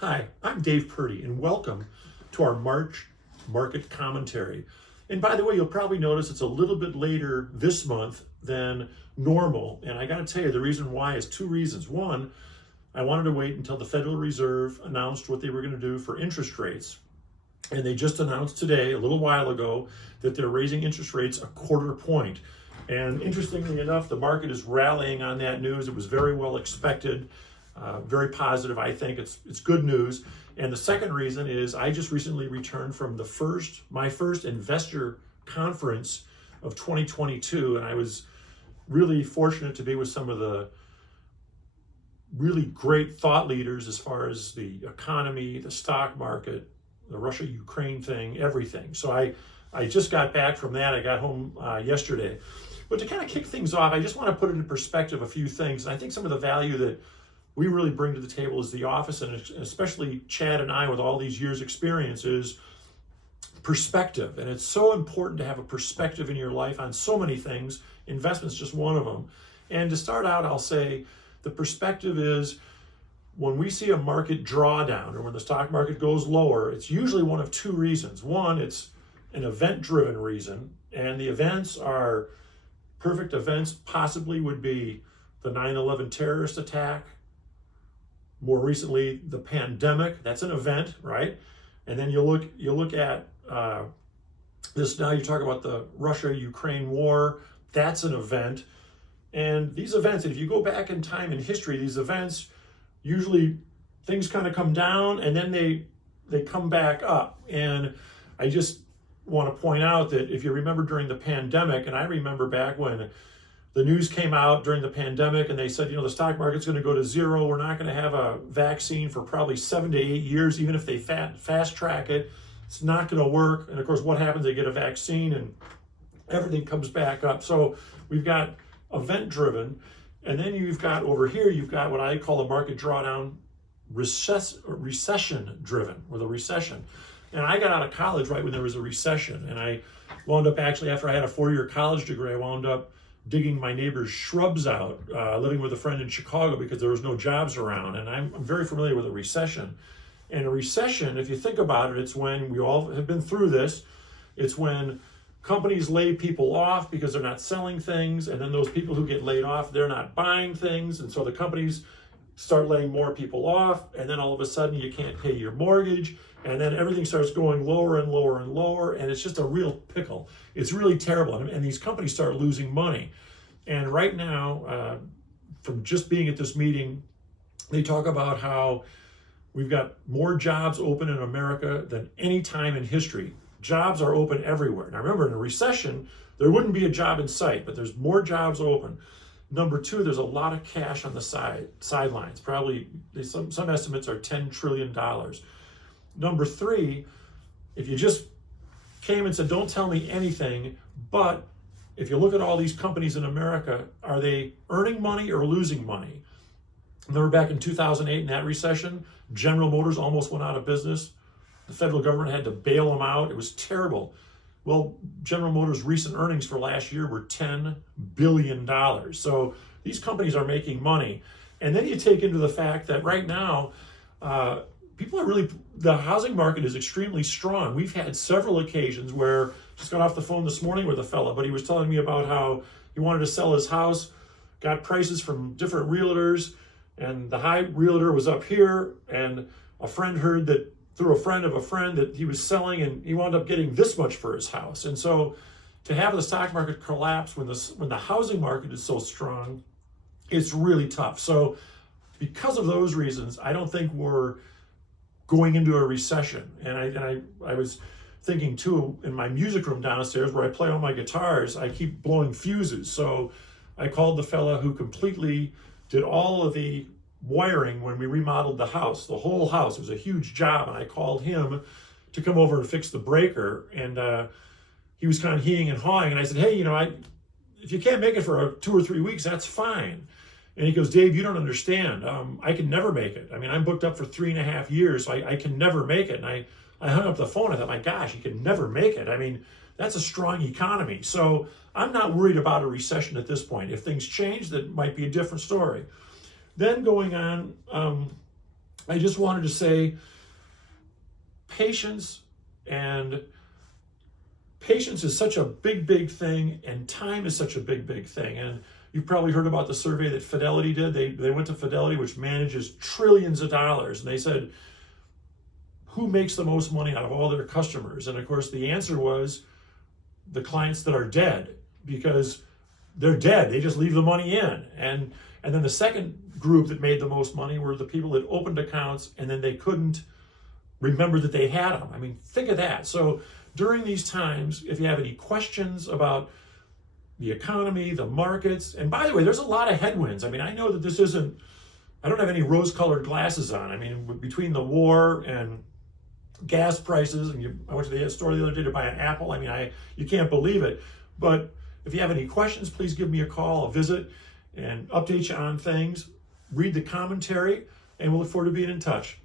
Hi, I'm Dave Purdy, and welcome to our March market commentary. And by the way, you'll probably notice it's a little bit later this month than normal. And I got to tell you, the reason why is two reasons. One, I wanted to wait until the Federal Reserve announced what they were going to do for interest rates. And they just announced today, a little while ago, that they're raising interest rates a quarter point. And interestingly enough, the market is rallying on that news. It was very well expected. Very positive, I think. It's good news. And the second reason is I just recently returned from my first investor conference of 2022, and I was really fortunate to be with some of the really great thought leaders as far as the economy, the stock market, the Russia-Ukraine thing, everything. So I just got back from that. I got home yesterday. But to kind of kick things off, I just want to put into perspective a few things. And I think some of the value that we really bring to the table as the office, and especially Chad and I with all these years' experience, is perspective. And it's so important to have a perspective in your life on so many things. Investment's just one of them. And to start out, I'll say the perspective is when we see a market drawdown or when the stock market goes lower, it's usually one of two reasons. One, it's an event-driven reason, and the events are perfect events. Possibly would be the 9/11 terrorist attack. More recently, the pandemic. That's an event, right? And then you look at this. Now you talk about the Russia-Ukraine war. That's an event. And these events, if you go back in time in history, these events usually things kind of come down and then they come back up. And I just want to point out that if you remember during the pandemic, and I remember back when the news came out during the pandemic and they said, the stock market's going to go to zero. We're not going to have a vaccine for probably 7 to 8 years, even if they fast track it. It's not going to work. And of course, what happens? They get a vaccine and everything comes back up. So we've got event driven. And then you've got over here, you've got what I call a market drawdown recession driven, with a recession. And I got out of college right when there was a recession. And I wound up actually, after I had a 4-year college degree, I wound up digging my neighbor's shrubs out, living with a friend in Chicago because there was no jobs around. And I'm very familiar with a recession. And a recession, if you think about it, it's when we all have been through this. It's when companies lay people off because they're not selling things. And then those people who get laid off, they're not buying things. And so the companies start laying more people off. And then all of a sudden you can't pay your mortgage. And then everything starts going lower and lower and lower, and it's just a real pickle. It's really terrible, and these companies start losing money. And right now, from just being at this meeting, they talk about how we've got more jobs open in America than any time in history. Jobs are open everywhere. Now remember, in a recession, there wouldn't be a job in sight, but there's more jobs open. Number two, there's a lot of cash on the sidelines. Probably, some estimates are $10 trillion. Number three, if you just came and said, don't tell me anything, but if you look at all these companies in America, are they earning money or losing money? Remember back in 2008 in that recession, General Motors almost went out of business. The federal government had to bail them out. It was terrible. Well, General Motors' recent earnings for last year were $10 billion. So these companies are making money. And then you take into the fact that right now, the housing market is extremely strong. We've had several occasions where, just got off the phone this morning with a fella, but he was telling me about how he wanted to sell his house, got prices from different realtors, and the high realtor was up here, and a friend heard that through a friend of a friend that he was selling, and he wound up getting this much for his house. And so to have the stock market collapse when the housing market is so strong, it's really tough. So because of those reasons, I don't think we're going into a recession. And I was thinking too, in my music room downstairs where I play all my guitars, I keep blowing fuses. So I called the fella who completely did all of the wiring when we remodeled the house, the whole house. It was a huge job. And I called him to come over and fix the breaker. And he was kind of heeing and hawing. And I said, hey, if you can't make it for 2 or 3 weeks, that's fine. And he goes, Dave, you don't understand. I can never make it. I mean, I'm booked up for 3.5 years, so I can never make it. And I hung up the phone. I thought, my gosh, you can never make it. I mean, that's a strong economy. So I'm not worried about a recession at this point. If things change, that might be a different story. Then going on, I just wanted to say patience is such a big thing, and time is such a big thing. And you've probably heard about the survey that Fidelity did. They went to Fidelity, which manages trillions of dollars, and they said, who makes the most money out of all their customers? And of course, the answer was the clients that are dead, because they're dead. They just leave the money in. And then the second group that made the most money were the people that opened accounts and then they couldn't remember that they had them. I mean, think of that. So during these times, if you have any questions about the economy, the markets, and by the way, there's a lot of headwinds. I mean, I know that I don't have any rose-colored glasses on. I mean, between the war and gas prices, and I went to the store the other day to buy an apple. I mean, you can't believe it. But if you have any questions, please give me a call. I'll visit and update you on things. Read the commentary, and we'll look forward to being in touch.